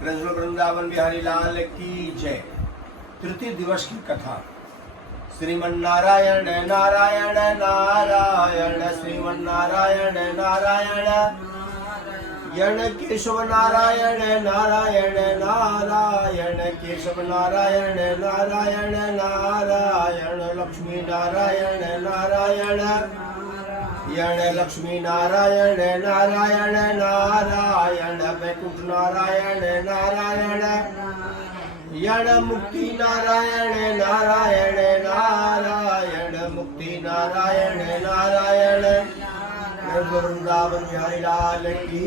कृष्ण वृंदावन बिहारी लाल की जय। तृतीय दिवस की कथा। श्रीमन्नारायण नारायण नारायण श्रीमन्नारायण नारायण यण केशव नारायण नारायण नारायण केशव नारायण नारायण नारायण लक्ष्मी नारायण नारायण यण लक्ष्मी नारायण नारायण नारायण वैकुंठ नारायण नारायण यण मुक्ति नारायण नारायण नारायण मुक्ति नारायण नारायण। वृंदावन बिहारी लाल की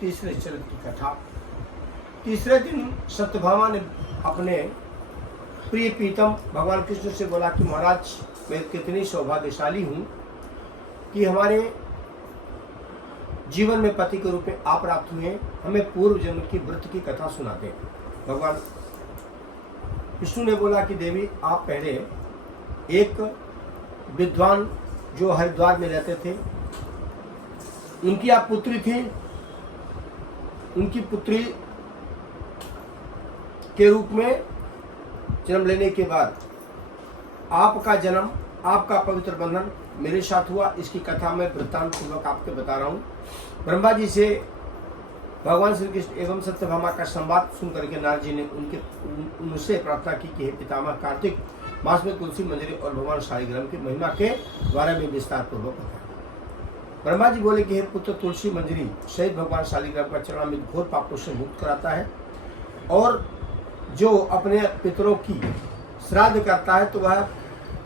तीसरे चरण की कथा। तीसरे दिन सत्यभामा ने अपने प्रिय प्रीतम भगवान कृष्ण से बोला कि महाराज मैं कितनी सौभाग्यशाली हूँ कि हमारे जीवन में पति के रूप में आप प्राप्त हुए, हमें पूर्व जन्म की व्रत की कथा सुनाते। भगवान विष्णु ने बोला कि देवी आप पहले एक विद्वान जो हरिद्वार में रहते थे उनकी आप पुत्री थी, उनकी पुत्री के रूप में जन्म लेने के बाद आपका जन्म, आपका पवित्र बंधन मेरे साथ हुआ। इसकी कथा मैं वृत्तांत पूर्वक आपको बता रहा हूँ। ब्रह्मा जी से भगवान श्री कृष्ण एवं सत्यभामा का संवाद सुन करके नारद जी ने उनसे प्रार्थना की कि हे पितामह, कार्तिक मास में तुलसी मंजरी और भगवान शालिग्राम की महिमा के बारे में विस्तार पूर्वक बताया। ब्रह्मा जी बोले कि हे पुत्र, तुलसी मंजरी सहित भगवान शालिग्राम का चरणामृत घोर पापों से मुक्त कराता है और जो अपने पितरों की श्राद्ध करता है तो वह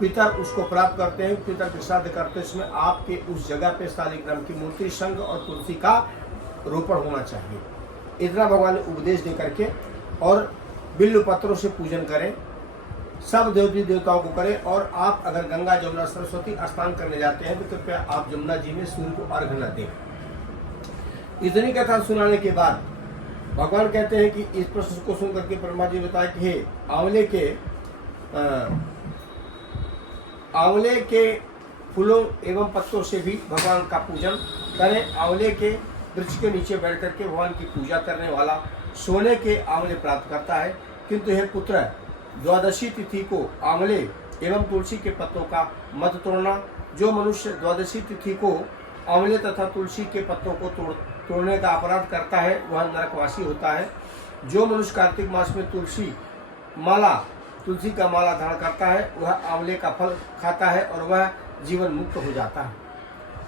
पितर उसको प्राप्त करते हैं। पितर के श्राद्ध करते समय आपके उस जगह पे शालिग्राम की मूर्ति, शंख और तुलसी का रोपण होना चाहिए। इतना भगवान ने उपदेश दे करके और बिल्व पत्रों से पूजन करें, सब देवी देवताओं को करें। और आप अगर गंगा जमुना सरस्वती स्नान करने जाते हैं तो कृपया आप जमुना जी में सूर्य को अर्घ न दें। इतनी कथा सुनाने के बाद भगवान कहते हैं कि इस प्रश्न को सुन करके ब्रह्मा जी बताए कि हे आंवले के फूलों एवं पत्तों से भी भगवान का पूजन करें। आंवले के वृक्ष के नीचे बैठ करके भगवान की पूजा करने वाला सोने के आंवले प्राप्त करता है। किंतु हे पुत्र, द्वादशी तिथि को आंवले एवं तुलसी के पत्तों का मत तोड़ना। जो मनुष्य द्वादशी तिथि को आंवले तथा तुलसी के पत्तों को तोड़ने का अपराध करता है वह नरकवासी होता है। जो मनुष्य कार्तिक मास में तुलसी का माला धारण करता है वह आंवले का फल खाता है और वह जीवन मुक्त हो जाता है।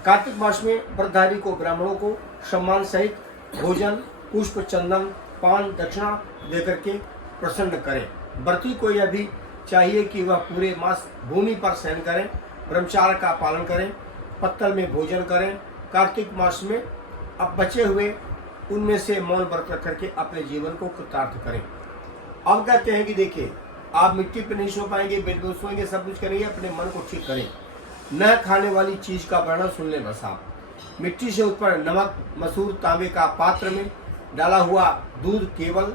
कार्तिक मास में व्रतधारी को ब्राह्मणों को सम्मान सहित भोजन, पुष्प, चंदन, पान, दक्षिणा देकर के प्रसन्न करें। व्रती को यह भी चाहिए कि वह पूरे मास भूमि पर शयन करें, ब्रह्मचार्य का पालन करें, पत्तल में भोजन करें। कार्तिक मास में अब बचे हुए उनमें से मौन व्रत रख करके अपने जीवन को कृतार्थ करें। अब कहते हैं कि देखिए, आप मिट्टी पर नहीं सो पाएंगे, बेड में सोएंगे, सब कुछ करेंगे, अपने मन को ठीक करें। न खाने वाली चीज का वर्णन सुन लें बस आप। मिट्टी से उत्पन्न नमक, मसूर, तांबे का पात्र में डाला हुआ दूध, केवल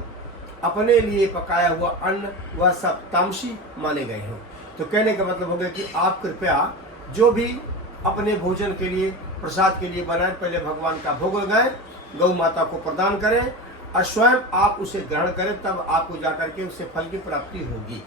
अपने लिए पकाया हुआ अन्न, वह सब तामसी माने गए हैं। तो कहने का मतलब हो गया कि आप कृपया जो भी अपने भोजन के लिए, प्रसाद के लिए बनाए, पहले भगवान का भोग लगाएं, गौ माता को प्रदान करें और स्वयं आप उसे ग्रहण करें, तब आपको जाकर के उससे फल की प्राप्ति होगी।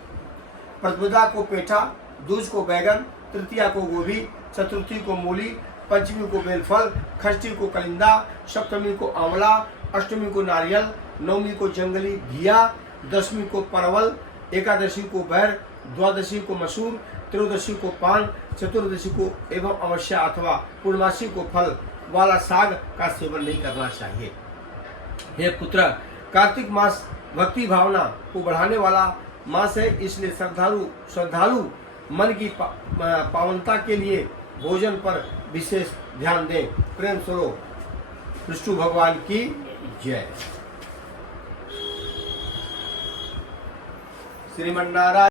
प्रतिपदा को पेठा, दूज को बैगन, तृतीया को गोभी, चतुर्थी को मूली, पंचमी को बेलफल, षष्ठी को कलिंदा, सप्तमी को आंवला, अष्टमी को नारियल, नवमी को जंगली घिया, दशमी को परवल, एकादशी को बैर, द्वादशी को मसूर, त्रयोदशी को पान, चतुर्दशी को एवं अमावस्या अथवा पूर्णमासी को फल वाला साग का सेवन नहीं करना चाहिए। हे पुत्र, कार्तिक मास भक्ति भावना को बढ़ाने वाला मास है, इसलिए श्रद्धालु मन की पावनता के लिए भोजन पर विशेष ध्यान दें। प्रेम स्वरूप विष्णु भगवान की जय। श्रीमन्नारायण।